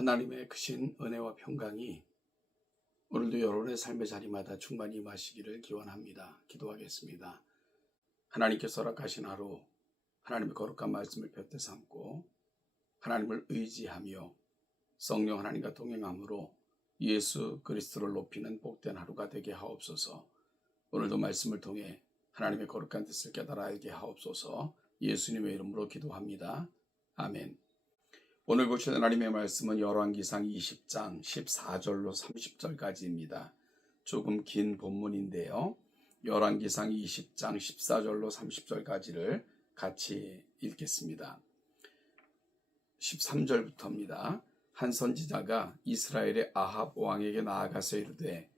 하나님의 크신 은혜와 평강이 오늘도 여러분의 삶의 자리마다 충만히 임하시기를 기원합니다. 기도하겠습니다. 하나님께서 허락하신 하루, 하나님의 거룩한 말씀을 볕에 삼고 하나님을 의지하며 성령 하나님과 동행함으로 예수 그리스도를 높이는 복된 하루가 되게 하옵소서. 오늘도 말씀을 통해 하나님의 거룩한 뜻을 깨달아 알게 하옵소서. 예수님의 이름으로 기도합니다. 아멘. 오늘 보실 하나님의 말씀은 열왕기상 20장 14절로 30절까지입니다. 조금 긴 본문인데요. 열왕기상 20장 14절로 30절까지를 같이 읽겠습니다. 13절부터입니다. 한 선지자가 이스라엘의 아합 왕에게 나아가서 이르되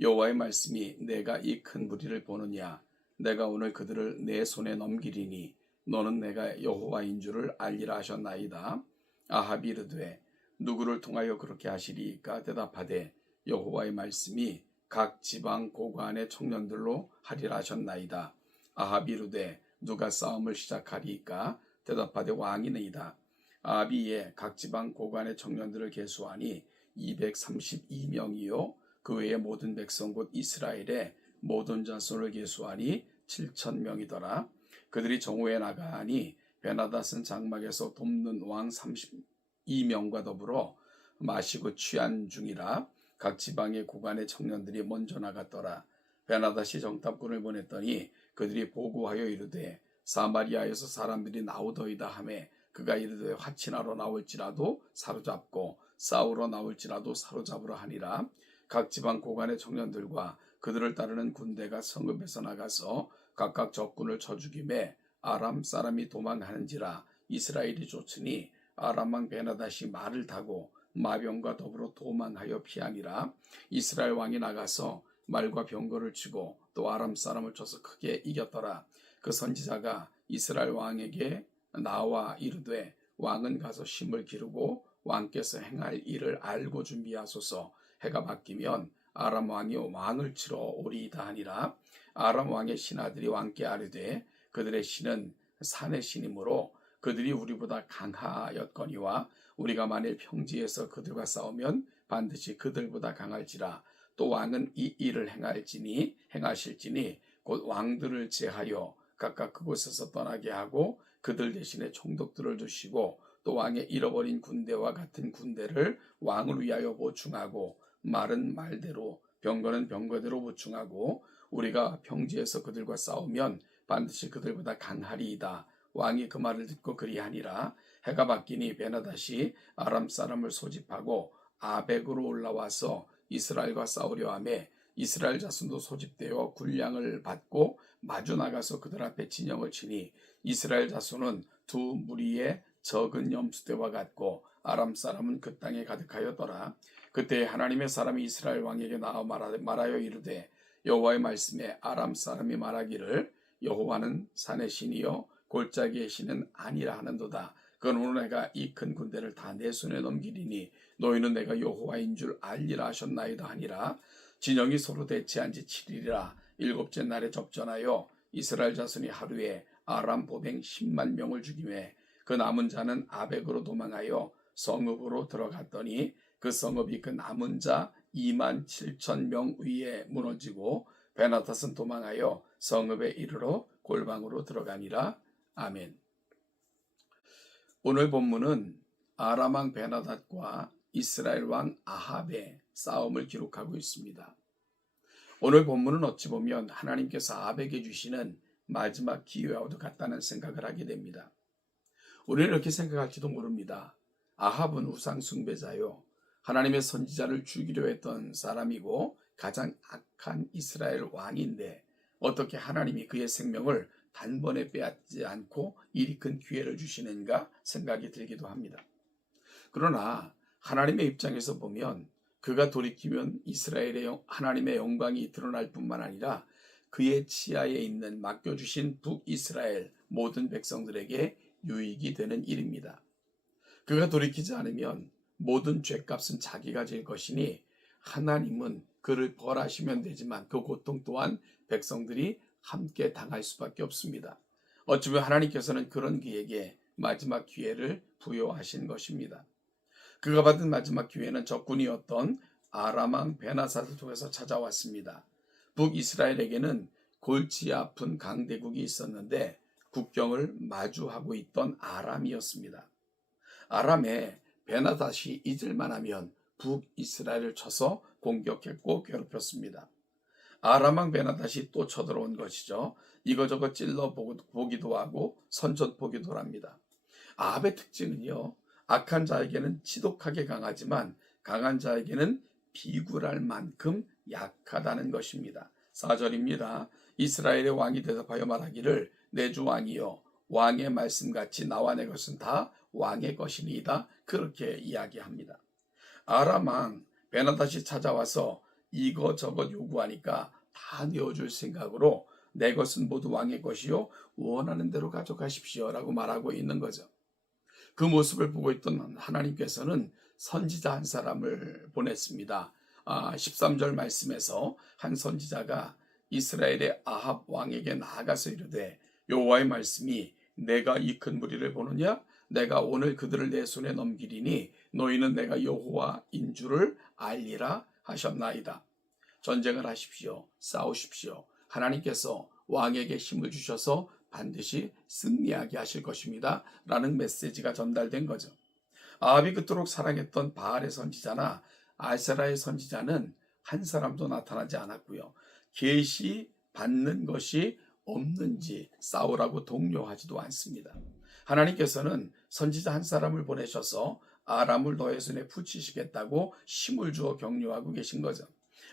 여호와의 말씀이 내가 이 큰 무리를 보느냐 내가 오늘 그들을 내 손에 넘기리니 너는 내가 여호와인 줄을 알리라 하셨나이다. 아합이 이르되 누구를 통하여 그렇게 하시리이까 대답하되 여호와의 말씀이 각 지방 고관의 청년들로 하리라 하셨나이다. 아합이 이르되 누가 싸움을 시작하리이까 대답하되 왕이니이다. 아합이 이에 각 지방 고관의 청년들을 계수하니 232명이요 그 외의 모든 백성 곧 이스라엘의 모든 자손을 계수하니 7,000명이더라. 그들이 정오에 나가니 베나닷은 장막에서 돕는 왕 32명과 더불어 마시고 취한 중이라. 각 지방의 고관의 청년들이 먼저 나갔더라. 베나닷이 정탐꾼을 보냈더니 그들이 보고하여 이르되 사마리아에서 사람들이 나오더이다 하매 그가 이르되 화친하러 나올지라도 사로잡고 싸우러 나올지라도 사로잡으라 하니라. 각 지방 고관의 청년들과 그들을 따르는 군대가 성읍에서 나가서 각각 적군을 쳐 죽이매 아람 사람이 도망하는지라. 이스라엘이 쫓으니 아람 왕 베나닷이 말을 타고 마병과 더불어 도망하여 피하니라. 이스라엘 왕이 나가서 말과 병거를 치고 또 아람 사람을 쳐서 크게 이겼더라. 그 선지자가 이스라엘 왕에게 나와 이르되 왕은 가서 심을 기르고 왕께서 행할 일을 알고 준비하소서. 해가 바뀌면 아람 왕이 왕을 치러 오리이다 하니라. 아람 왕의 신하들이 왕께 아뢰되 그들의 신은 산의 신이므로 그들이 우리보다 강하였거니와 우리가 만일 평지에서 그들과 싸우면 반드시 그들보다 강할지라. 또 왕은 이 일을 행하실지니 곧 왕들을 제하여 각각 그곳에서 떠나게 하고 그들 대신에 총독들을 두시고 또 왕의 잃어버린 군대와 같은 군대를 왕을 위하여 보충하고 말은 말대로 병거는 병거대로 보충하고 우리가 평지에서 그들과 싸우면 반드시 그들보다 강하리이다. 왕이 그 말을 듣고 그리하니라. 해가 바뀌니 베나닷이 아람 사람을 소집하고 아벡으로 올라와서 이스라엘과 싸우려 하매 이스라엘 자손도 소집되어 군량을 받고 마주 나가서 그들 앞에 진영을 치니 이스라엘 자손은 두 무리의 적은 염소떼와 같고 아람 사람은 그 땅에 가득하였더라. 그때 하나님의 사람이 이스라엘 왕에게 나와 말하여 이르되 여호와의 말씀에 아람 사람이 말하기를 여호와는 산의 신이요 골짜기의 신은 아니라 하는도다. 그러므로 내가 이 큰 군대를 다 내 손에 넘기리니 너희는 내가 여호와인 줄 알리라 하셨나이다 하니라. 진영이 서로 대치한 지 7일이라. 일곱째 날에 접전하여 이스라엘 자손이 하루에 아람 보병 10만 명을 죽이매 그 남은 자는 아벡으로 도망하여 성읍으로 들어갔더니 그 성읍이 그 남은 자 27,000명 위에 무너지고 베나닷은 도망하여 성읍에 이르러 골방으로 들어가니라. 아멘. 오늘 본문은 아람 왕 베나닷과 이스라엘 왕 아합의 싸움을 기록하고 있습니다. 오늘 본문은 어찌 보면 하나님께서 아합에게 주시는 마지막 기회와도 같다는 생각을 하게 됩니다. 우리는 이렇게 생각할지도 모릅니다. 아합은 우상 숭배자요 하나님의 선지자를 죽이려 했던 사람이고 가장 악한 이스라엘 왕인데 어떻게 하나님이 그의 생명을 단번에 빼앗지 않고 이리 큰 기회를 주시는가 생각이 들기도 합니다. 그러나 하나님의 입장에서 보면 그가 돌이키면 이스라엘의 하나님의 영광이 드러날 뿐만 아니라 그의 치하에 있는 맡겨주신 북이스라엘 모든 백성들에게 유익이 되는 일입니다. 그가 돌이키지 않으면 모든 죄값은 자기가 질 것이니 하나님은 그를 벌하시면 되지만 그 고통 또한 백성들이 함께 당할 수밖에 없습니다. 어쩌면 하나님께서는 그런 그에게 마지막 기회를 부여하신 것입니다. 그가 받은 마지막 기회는 적군이었던 아람 왕 베나사를 통해서 찾아왔습니다. 북이스라엘에게는 골치 아픈 강대국이 있었는데 국경을 마주하고 있던 아람이었습니다. 아람에 베나닷이 잊을만 하면 북이스라엘을 쳐서 공격했고 괴롭혔습니다. 아람 왕 베나닷이 또 쳐들어온 것이죠. 이거저거 찔러 보기도 하고 선전포기도 합니다. 아합의 특징은요, 악한 자에게는 지독하게 강하지만 강한 자에게는 비굴할 만큼 약하다는 것입니다. 4절입니다. 이스라엘의 왕이 대답하여 말하기를 내 주 왕이여 왕의 말씀같이 나와 내 것은 다 왕의 것이니이다. 그렇게 이야기합니다. 아람 왕 베나닷이 찾아와서 이거저것 요구하니까 다 내어줄 생각으로 내 것은 모두 왕의 것이요 원하는 대로 가져가십시오 라고 말하고 있는 거죠. 그 모습을 보고 있던 하나님께서는 선지자 한 사람을 보냈습니다. 13절 말씀에서 한 선지자가 이스라엘의 아합 왕에게 나아가서 이르되 여호와의 말씀이 내가 이 큰 무리를 보느냐 내가 오늘 그들을 내 손에 넘기리니 너희는 내가 여호와인 줄을 알리라 하셨나이다. 전쟁을 하십시오. 싸우십시오. 하나님께서 왕에게 힘을 주셔서 반드시 승리하게 하실 것입니다. 라는 메시지가 전달된 거죠. 아합이 그토록 사랑했던 바알의 선지자나 아세라의 선지자는 한 사람도 나타나지 않았고요. 계시 받는 것이 없는지 싸우라고 독려하지도 않습니다. 하나님께서는 선지자 한 사람을 보내셔서 아람을 너의 손에 붙이시겠다고 힘을 주어 격려하고 계신 거죠.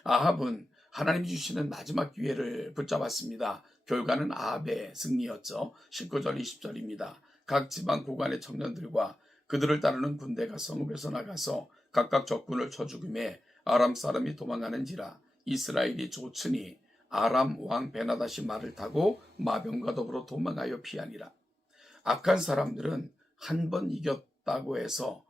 아합은 하나님이 주시는 마지막 기회를 붙잡았습니다. 결과는 아합의 승리였죠. 19절 20절입니다. 각 지방 구간의 청년들과 그들을 따르는 군대가 성읍에서 나가서 각각 적군을 쳐 죽음에 아람 사람이 도망하는지라 이스라엘이 조츠니 아람 왕 베나닷이 말을 타고 마병과 더불어 도망하여 피하니라. 악한 사람들은 한 번 이겼다고 해서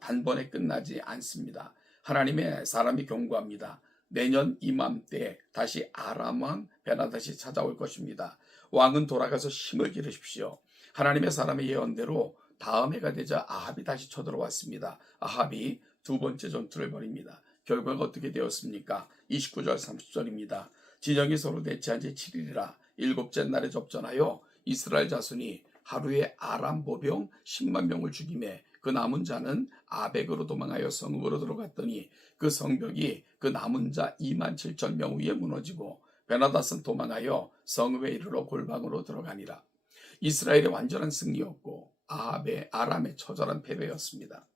단번에 끝나지 않습니다. 하나님의 사람이 경고합니다. 내년 이맘때 다시 아람 왕 베나닷이 찾아올 것입니다. 왕은 돌아가서 힘을 기르십시오. 하나님의 사람의 예언대로 다음 해가 되자 아합이 다시 쳐들어왔습니다. 아합이 두 번째 전투를 벌입니다. 결과가 어떻게 되었습니까? 29절 30절입니다. 진영이 서로 대치한 지 7일이라 일곱째 날에 접전하여 이스라엘 자손이 하루에 아람 보병 10만 명을 죽이매 그 남은 자는 아벡으로 도망하여 성읍으로 들어갔더니 그 성벽이 그 남은 자 2만 7천 명 위에 무너지고 베나닷은 도망하여 성읍에 이르러 골방으로 들어가니라. 이스라엘의 완전한 승리였고 아람의 처절한 패배였습니다.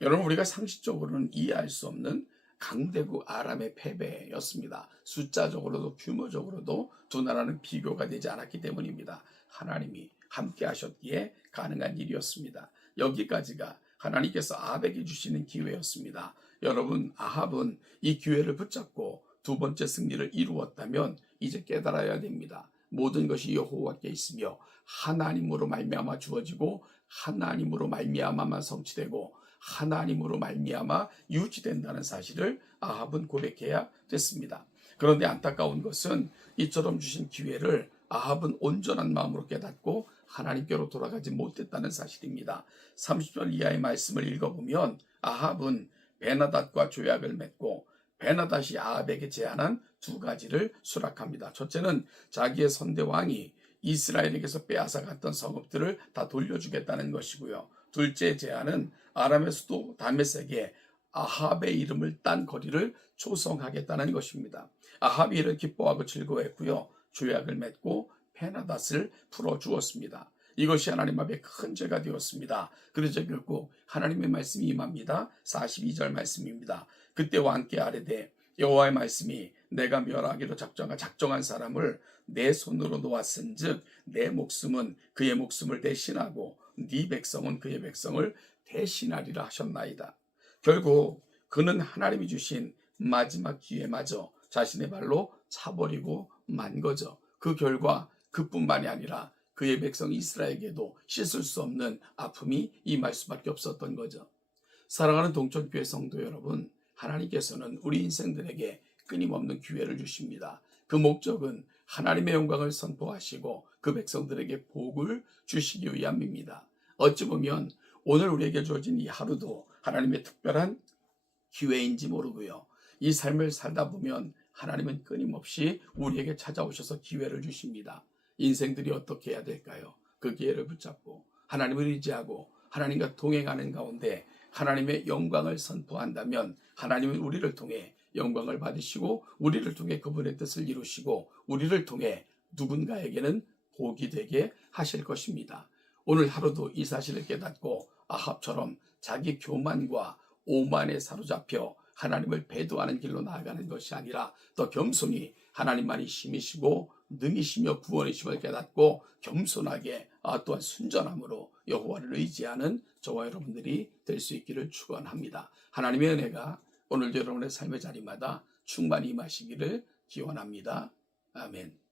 여러분, 우리가 상식적으로는 이해할 수 없는 강대국 아람의 패배였습니다. 숫자적으로도 규모적으로도 두 나라는 비교가 되지 않았기 때문입니다. 하나님이 함께 하셨기에 가능한 일이었습니다. 여기까지가 하나님께서 아합에게 주시는 기회였습니다. 여러분, 아합은 이 기회를 붙잡고 두 번째 승리를 이루었다면 이제 깨달아야 됩니다. 모든 것이 여호와께 있으며 하나님으로 말미암아 주어지고 하나님으로 말미암아만 성취되고 하나님으로 말미암아 유지된다는 사실을 아합은 고백해야 됐습니다. 그런데 안타까운 것은 이처럼 주신 기회를 아합은 온전한 마음으로 깨닫고 하나님께로 돌아가지 못했다는 사실입니다. 30절 이하의 말씀을 읽어보면 아합은 베나닷과 조약을 맺고 베나닷이 아합에게 제안한 두 가지를 수락합니다. 첫째는 자기의 선대왕이 이스라엘에게서 빼앗아 갔던 성읍들을 다 돌려주겠다는 것이고요. 둘째 제안은 아람의 수도 다메섹에 아합의 이름을 딴 거리를 조성하겠다는 것입니다. 아합이 이를 기뻐하고 즐거워했고요. 조약을 맺고 베나닷을 풀어주었습니다. 이것이 하나님 앞에 큰 죄가 되었습니다. 그래서 결국 하나님의 말씀이 임합니다. 42절 말씀입니다. 그때 왕께 아뢰되 여호와의 말씀이 내가 멸하기로 작정한 사람을 내 손으로 놓았은즉 내 목숨은 그의 목숨을 대신하고 네 백성은 그의 백성을 대신하리라 하셨나이다. 결국 그는 하나님이 주신 마지막 기회마저 자신의 발로 차버리고 만 거죠. 그 결과 그뿐만이 아니라 그의 백성 이스라엘에게도 씻을 수 없는 아픔이 임할 수밖에 없었던 거죠. 사랑하는 동천교회 성도 여러분, 하나님께서는 우리 인생들에게 끊임없는 기회를 주십니다. 그 목적은 하나님의 영광을 선포하시고 그 백성들에게 복을 주시기 위함입니다. 어찌 보면 오늘 우리에게 주어진 이 하루도 하나님의 특별한 기회인지 모르고요. 이 삶을 살다 보면 하나님은 끊임없이 우리에게 찾아오셔서 기회를 주십니다. 인생들이 어떻게 해야 될까요? 그 기회를 붙잡고 하나님을 의지하고 하나님과 동행하는 가운데 하나님의 영광을 선포한다면 하나님은 우리를 통해 영광을 받으시고 우리를 통해 그분의 뜻을 이루시고 우리를 통해 누군가에게는 복이 되게 하실 것입니다. 오늘 하루도 이 사실을 깨닫고 아합처럼 자기 교만과 오만에 사로잡혀 하나님을 배도하는 길로 나아가는 것이 아니라 더 겸손히 하나님만이 힘이시고 능이시며 구원이심을 깨닫고 겸손하게 또한 순전함으로 여호와를 의지하는 저와 여러분들이 될 수 있기를 축원합니다. 하나님의 은혜가 오늘도 여러분의 삶의 자리마다 충만히 임하시기를 기원합니다. 아멘.